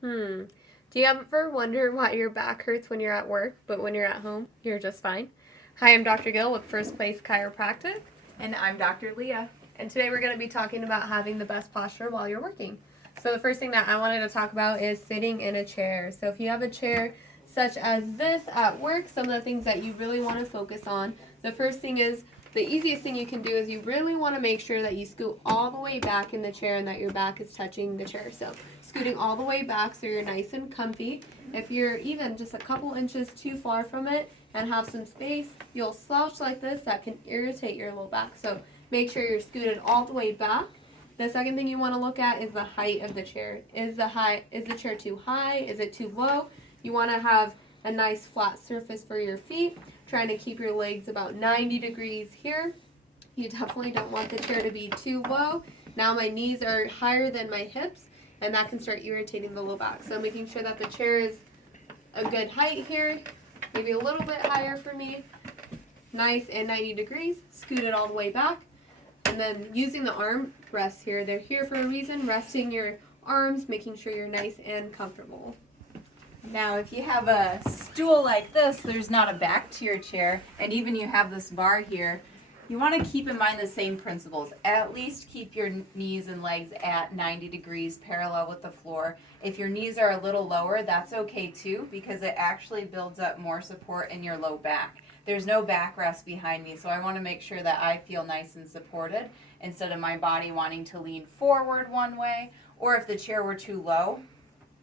Hmm. Do you ever wonder why your back hurts when you're at work, but when you're at home, you're just fine? Hi, I'm Dr. Gill with First Place Chiropractic. And I'm Dr. Leah. And today we're going to be talking about having the best posture while you're working. So the first thing that I wanted to talk about is sitting in a chair. So if you have a chair such as this at work, some of the things that you really want to focus on, the first thing is the easiest thing you can do is you really want to make sure that you scoot all the way back in the chair and that your back is touching the chair. So scooting all the way back so you're nice and comfy. If you're even just a couple inches too far from it and have some space, you'll slouch like this. That can irritate your low back. So make sure you're scooted all the way back. The second thing you want to look at is the height of the chair. Is the chair too high? Is it too low? You want to have a nice flat surface for your feet, trying to keep your legs about 90 degrees here. You definitely don't want the chair to be too low. Now my knees are higher than my hips, and that can start irritating the low back. So making sure that the chair is a good height here, maybe a little bit higher for me, nice and 90 degrees, scoot it all the way back. And then using the arm rests here, they're here for a reason, resting your arms, making sure you're nice and comfortable. Now, if you have a stool like this, there's not a back to your chair, and even you have this bar here, you want to keep in mind the same principles. At least keep your knees and legs at 90 degrees parallel with the floor. If your knees are a little lower, that's okay too, because it actually builds up more support in your low back. There's no backrest behind me, so I want to make sure that I feel nice and supported instead of my body wanting to lean forward one way, or if the chair were too low,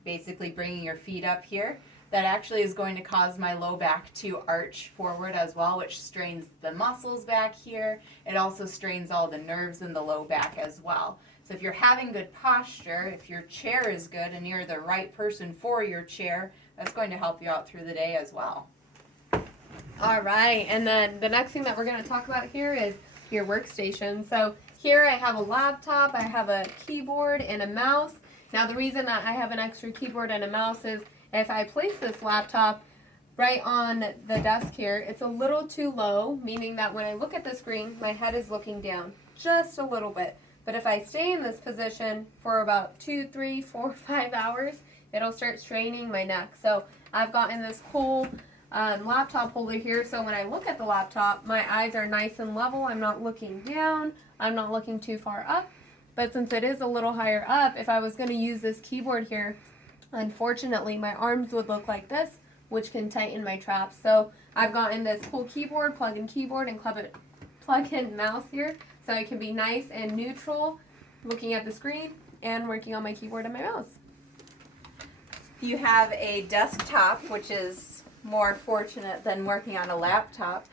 basically bringing your feet up here, that actually is going to cause my low back to arch forward as well, which strains the muscles back here. It also strains all the nerves in the low back as well. So if you're having good posture, if your chair is good and you're the right person for your chair, that's going to help you out through the day as well. All right, and then the next thing that we're going to talk about here is your workstation. So here I have a laptop, I have a keyboard and a mouse. Now the reason that I have an extra keyboard and a mouse is if I place this laptop right on the desk here, it's a little too low, meaning that when I look at the screen, my head is looking down just a little bit. But if I stay in this position for about 2, 3, 4, 5 hours, it'll start straining my neck. So I've gotten this cool laptop holder here, so when I look at the laptop, my eyes are nice and level. I'm not looking down, I'm not looking too far up. But since it is a little higher up, if I was going to use this keyboard here, unfortunately my arms would look like this, which can tighten my traps. So I've gotten this cool keyboard, plug-in keyboard, and plug-in mouse here, so it can be nice and neutral looking at the screen and working on my keyboard and my mouse. You have a desktop, which is more fortunate than working on a laptop.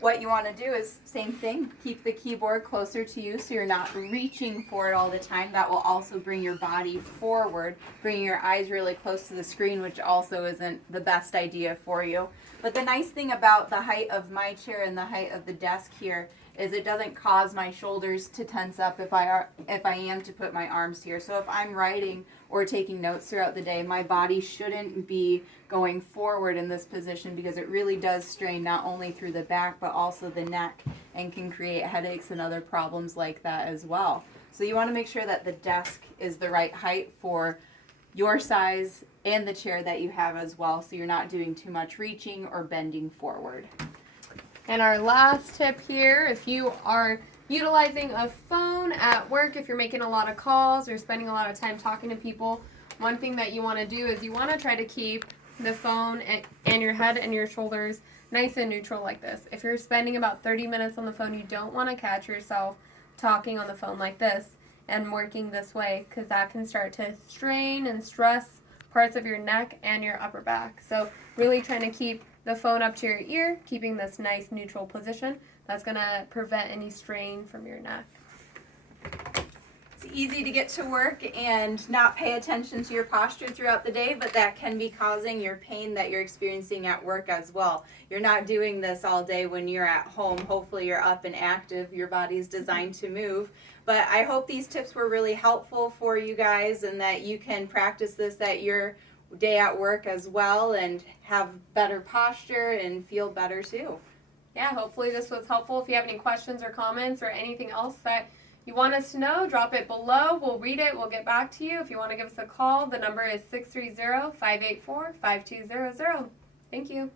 What you want to do is same thing, keep the keyboard closer to you so you're not reaching for it all the time. That will also bring your body forward, bringing your eyes really close to the screen, which also isn't the best idea for you. But the nice thing about the height of my chair and the height of the desk here is it doesn't cause my shoulders to tense up if I am to put my arms here. So if I'm writing or taking notes throughout the day, my body shouldn't be going forward in this position because it really does strain not only through the back but also the neck and can create headaches and other problems like that as well. So you want to make sure that the desk is the right height for your size and the chair that you have as well, so you're not doing too much reaching or bending forward. And our last tip here, if you are utilizing a phone at work, if you're making a lot of calls or spending a lot of time talking to people, one thing that you want to do is you want to try to keep the phone and your head and your shoulders nice and neutral like this. If you're spending about 30 minutes on the phone, you don't want to catch yourself talking on the phone like this and working this way, because that can start to strain and stress parts of your neck and your upper back. So really trying to keep the phone up to your ear, keeping this nice neutral position. That's going to prevent any strain from your neck. It's easy to get to work and not pay attention to your posture throughout the day, but that can be causing your pain that you're experiencing at work as well. You're not doing this all day when you're at home. Hopefully you're up and active. Your body's designed to move. But I hope these tips were really helpful for you guys and that you can practice this at your day at work as well and have better posture and feel better too. Yeah, hopefully this was helpful. If you have any questions or comments or anything else that you want us to know, drop it below. We'll read it. We'll get back to you. If you want to give us a call, the number is 630-584-5200. Thank you.